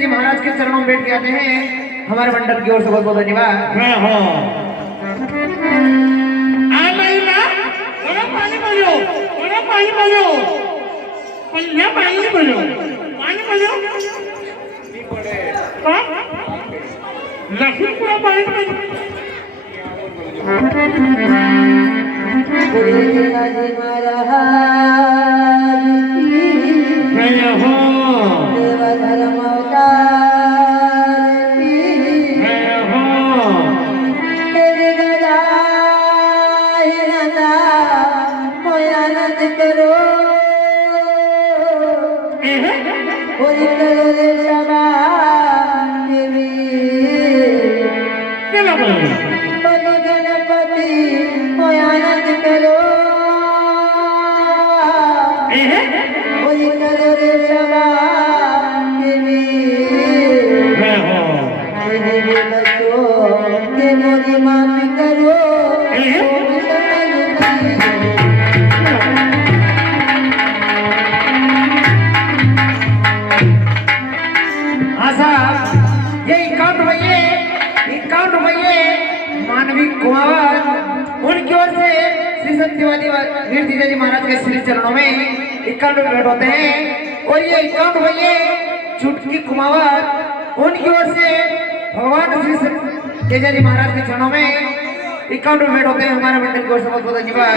जी महाराज के चरणों में बैठ के आते हैं। हमारे मंडल की ओर से बहुत बहुत धन्यवाद। जी महाराज के श्री चरणों में 51 भेंट होते हैं। और ये 51 भैये चुटकी कुमावत उनकी ओर से भगवान श्री तेजा जी महाराज के चरणों में 51 भेंट होते हैं। हमारे मंडल की ओर से बहुत बहुत धन्यवाद।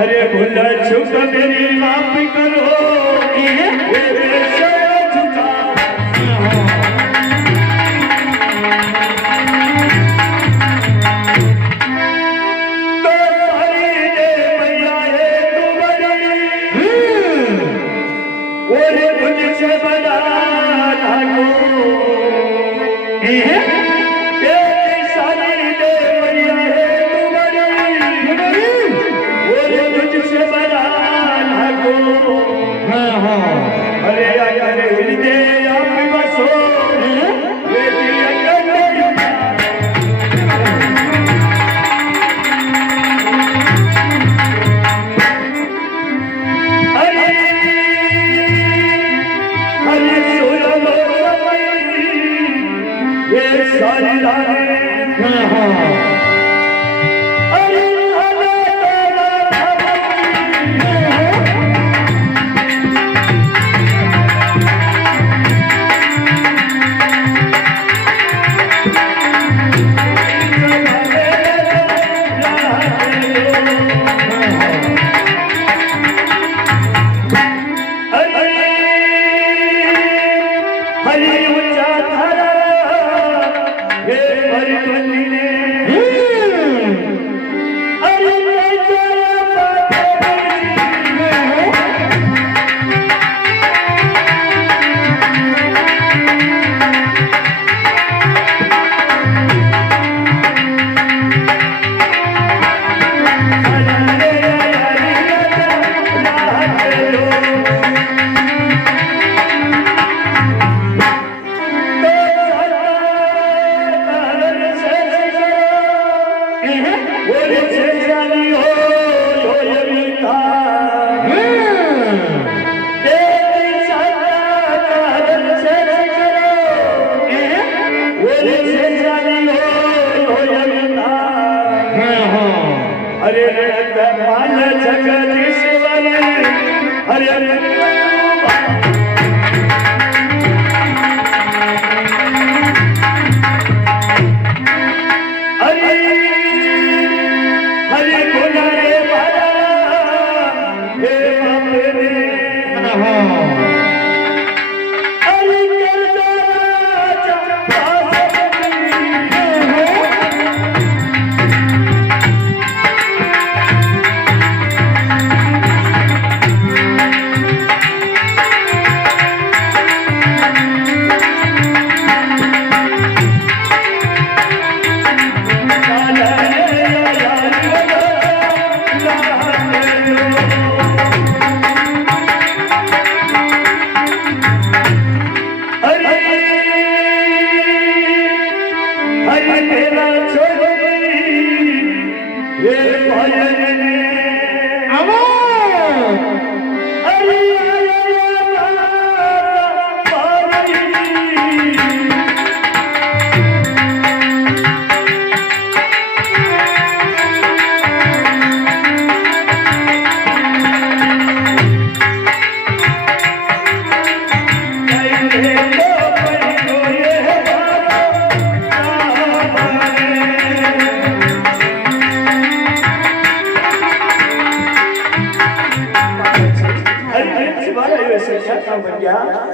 अरे भूला चुक मेरी माफ करो मेरे सर झुका तो सारी दे मैया है तू बड़ी और मुझसे बड़ा ना को सारी दे मैया है तू बड़ी तुझसे बड़ा ना को अरे अरे हृदय आप बसो अरे हरे सुरम ये सारी राहें अरे मान जगदीश्वर हरे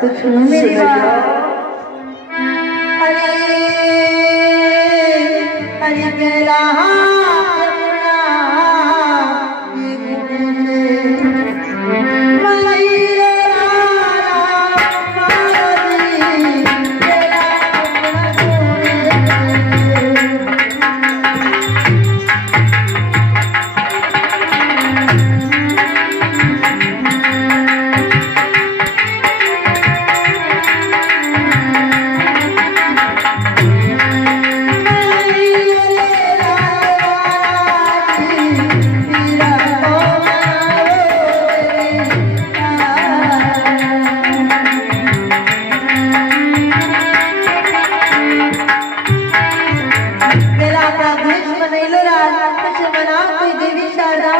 तो सुनो मेरी बात। अरे अरे तेरा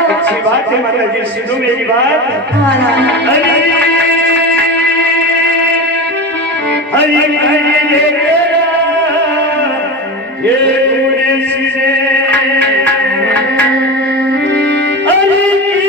अच्छी बात है माता जी, सुनो मेरी बात। हरि हरि हरि ये पूरे सिरे हरि की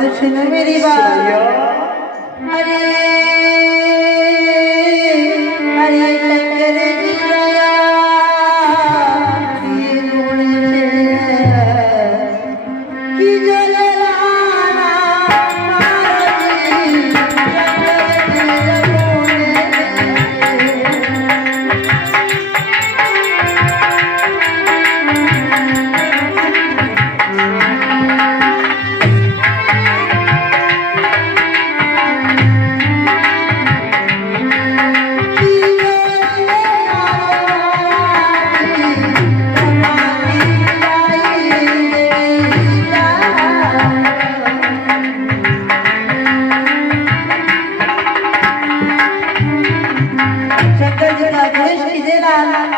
तो सुनो मेरी बात। अरे अरे शंकर जी आया ये गुण की जलाना महाराज शंकर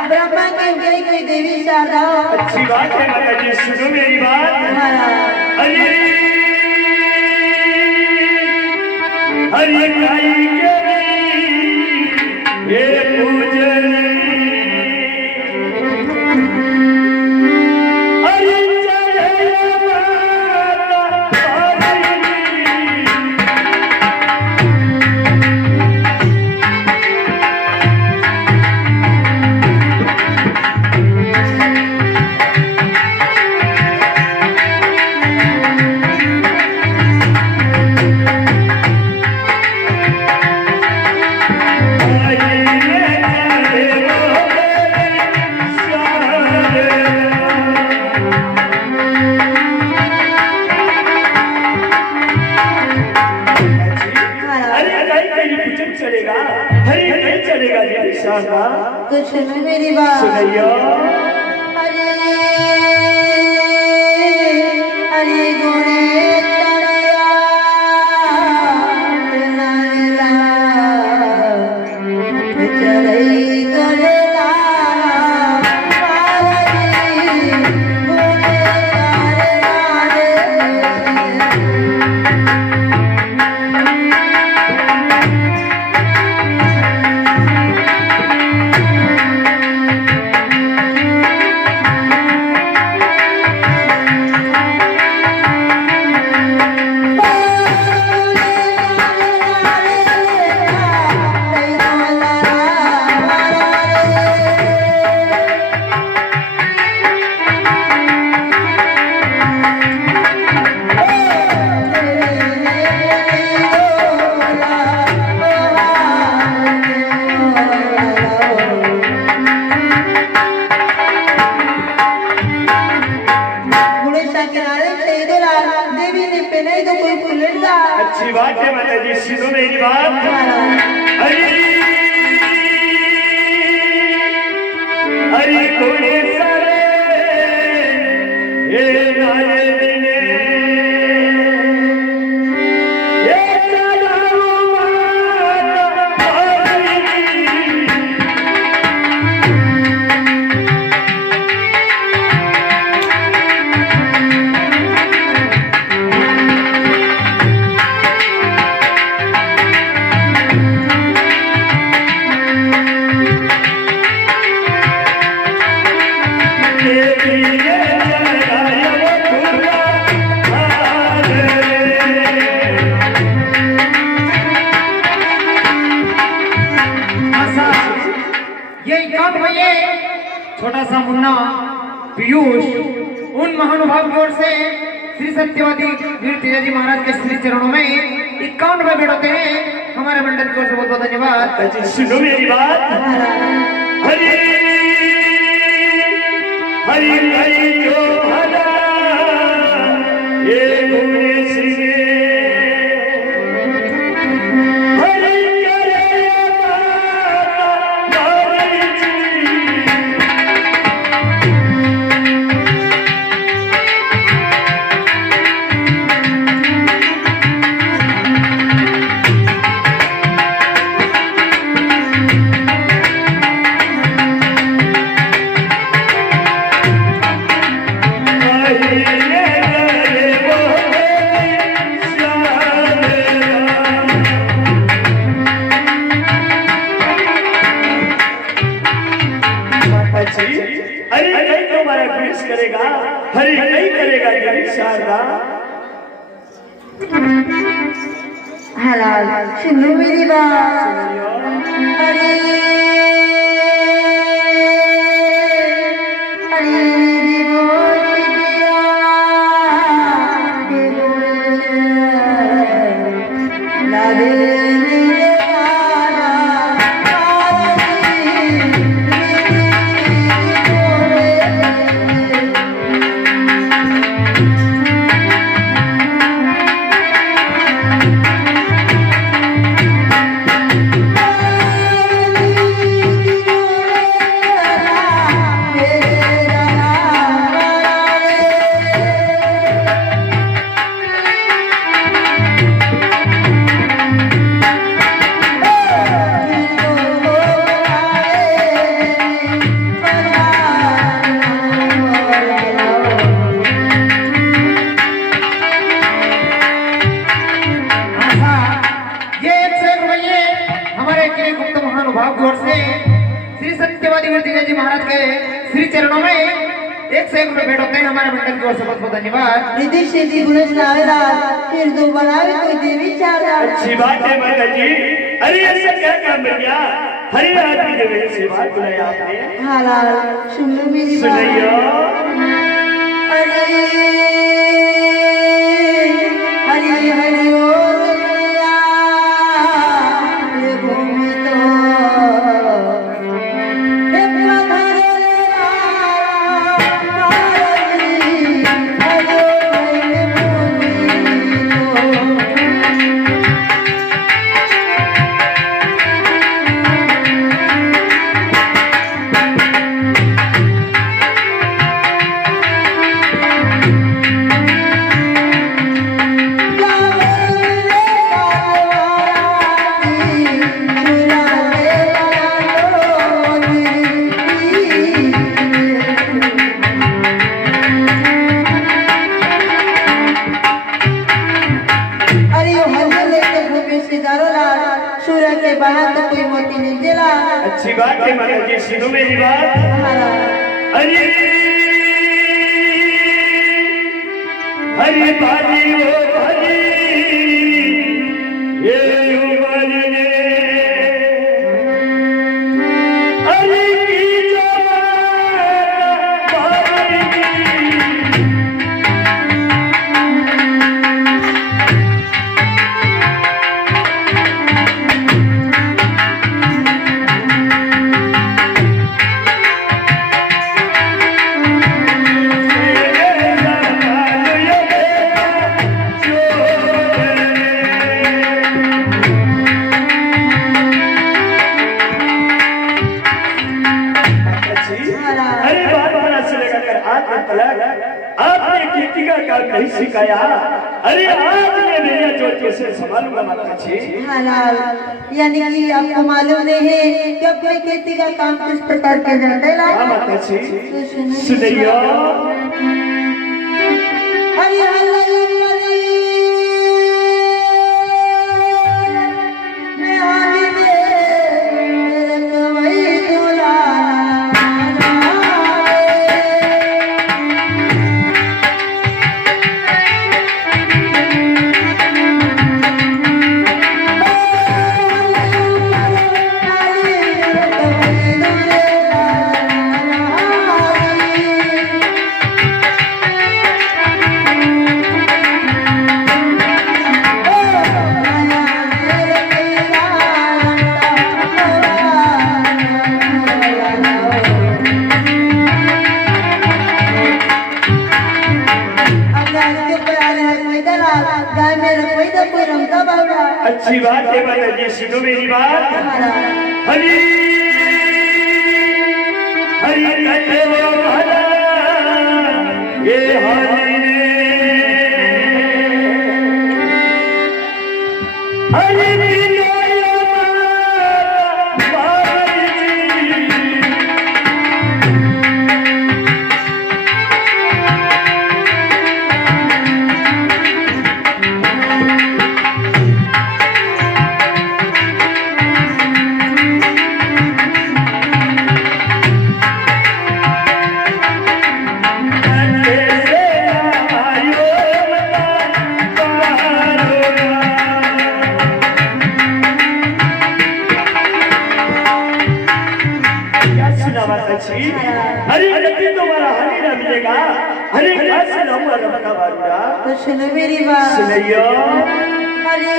ब्रह्मा की गई कोई देवी शारदा। अच्छी बात है माता जी, सुनो मेरी बात। हरि हरि काई के ये पूजनी हरि चढ़े माता हरि चलेगा, हरि नहीं चलेगा जी शारदा। तो सुनो मेरी बात। सुनियो। अरे अरे गुणे भैया छोटा सा मुन्ना पीयूष उन महानुभाव की ओर से श्री सत्यवादी वीर तेजाजी महाराज के श्री चरणों में 51 रुपए भेंट होते हैं हमारे मंडल की ओर से। बहुत बहुत धन्यवाद। सुनो मेरी बात। हरि हरि हरि जो भला ये गुण सिरे हरि करे नारी जी। अरे नहीं तुम्हारा पेश करेगा हरि नहीं करेगा देवी शारदा। हलाल सुनो मेरी बात। अरे अरे श्री सत्यवादी वीर तेजाजी महाराज के श्री चरणों में 101 रुपए भेंट होते हैं हमारे मंडल की ओर से। बहुत बहुत धन्यवाद। रिद्धि सिद्धि गुण लावेला फिर दो बनावे कोई देवी शारदा। अच्छी बात है माता जी। अरे ऐसा क्या काम है क्या हरि आदमी के मेरे सेवा बुलाया आपने। हलाल सुनो मेरी बात। सुनियो अरे हरि हरि अच्छी बात है माता जी। सुनो मेरी बात। अरे हरि बाजी वो हरि ये उमर ने हरि की आपने खेती का काम नहीं सिखाया। अरे आज मैं मेरा जो कैसे संभालूंगा माता जी। हलाल यानी कि आपको मालूम नहीं है कि अपने खेती का काम किस प्रकार किया जाता है। हाँ माता जी सुनियो। हरि हरि मैं हानि दे वही दूल्हा। गाय में रखोई तो कोई रमता बावड़ा। अच्छी बात है माता जी, सुनो मेरी बात। हरी हरी कहते वो भला ये हरी हरी हरी गति तुम्हारा हरी न मिलेगा, हरी घास से नहुआ रमना बारूदा। तो सुनो मेरी बात, सुनियो। हरी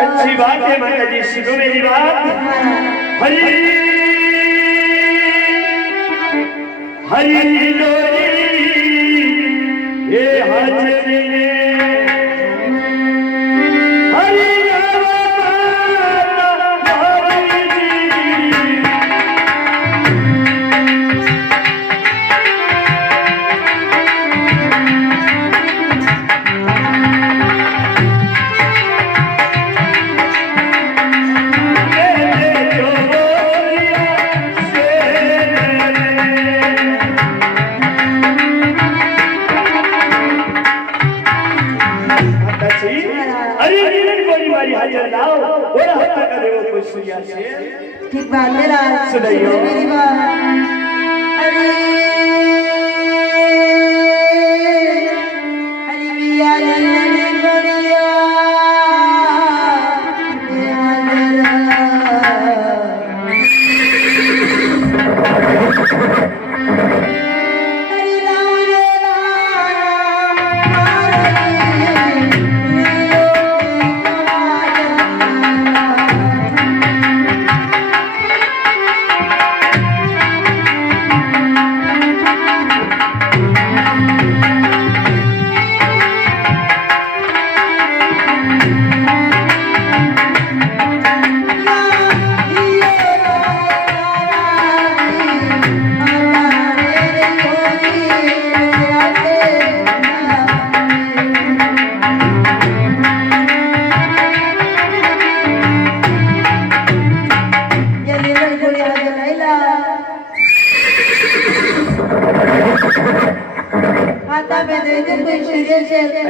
अच्छी बात है माता जी, सुनो मेरी बात। हरी हरी लोरी ये हाजरी हरी ठीक बात है राज, सुनियो मेरी बात। अरे अरे मिया लल्ले गोरिया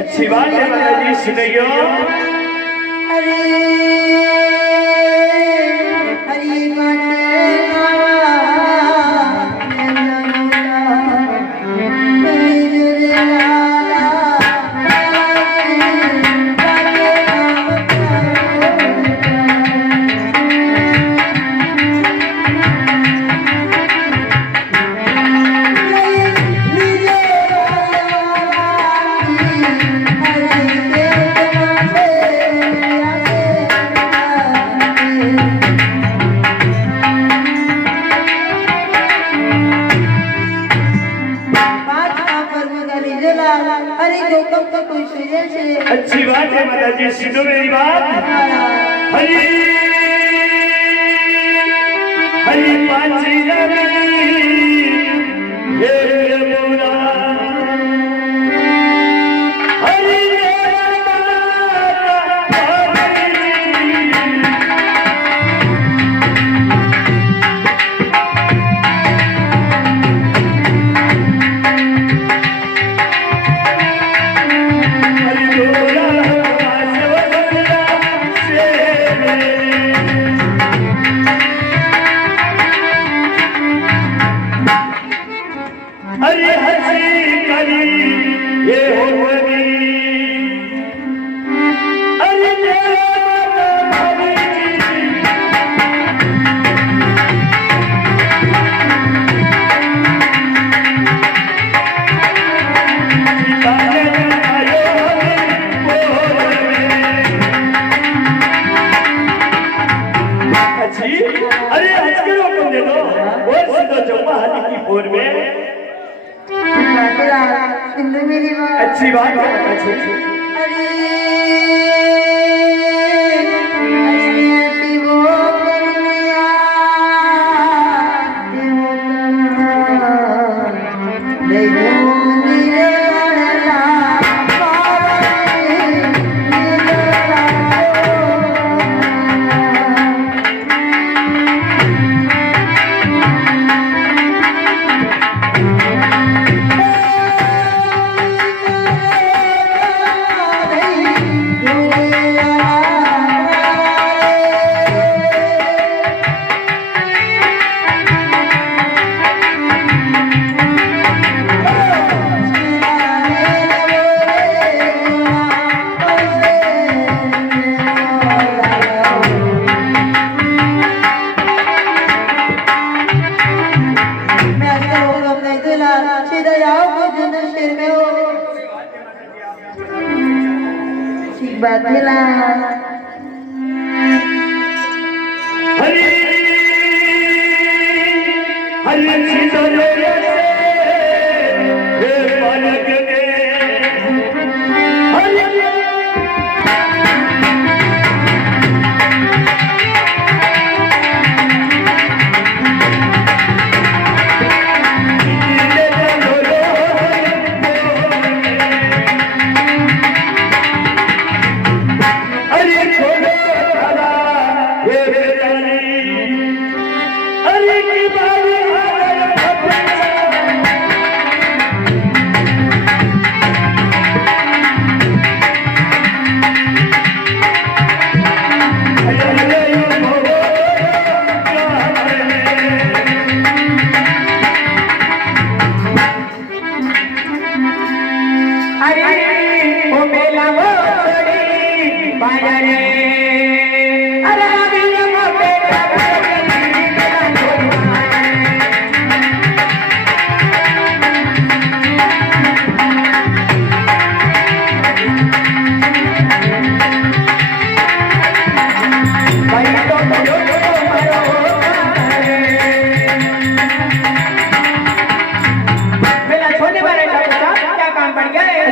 अच्छी बात है माता जी, सुनियो। अरे अच्छी बात है माता जी, सुनो मेरी बात। हरी हरी पांची ये बोला हरी छे अरे शिवो कन्या देवो नीला बातेला हरी हरी सीता से हे पलक के हरी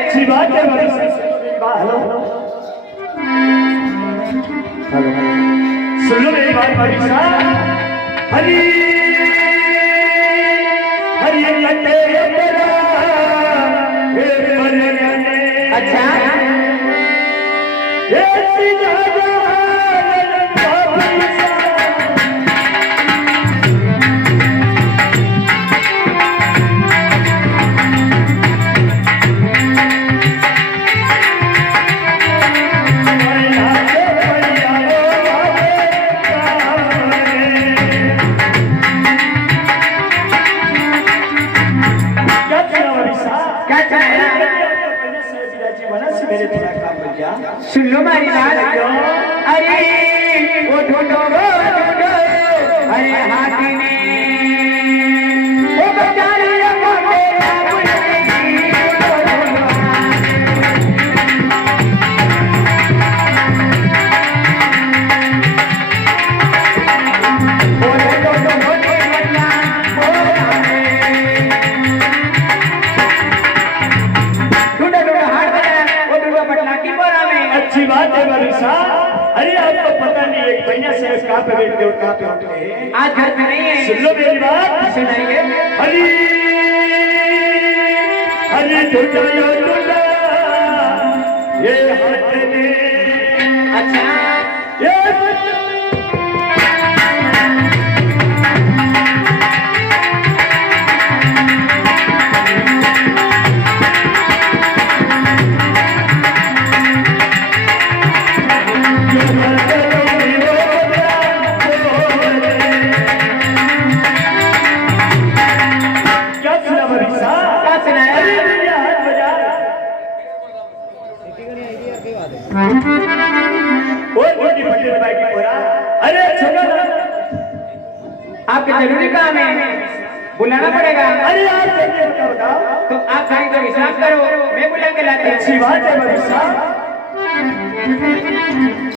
अच्छी बात है सुन लो मेरी बात भाई साहब हरी हरी अच्छा सुन लो मारी बात अरे वो ढूंढो अरे हाथी में वो बेचारी अच्छी बात है बरिशा अरे आपको पता नहीं एक महीना से कहाँ पे बैठते हो कहाँ पे उठते हैं आज घर में नहीं है सुन लो मेरी बात सुनाइए हरी हरी टूटा ये हाथ में अच्छा ये अरे आपके जरूरी काम है बुलाना पड़ेगा अरे यार चलिए बताओ तो आप खाली तो विश्राम करो मैं बुला के लाती हूँ अच्छी बात है बरिशा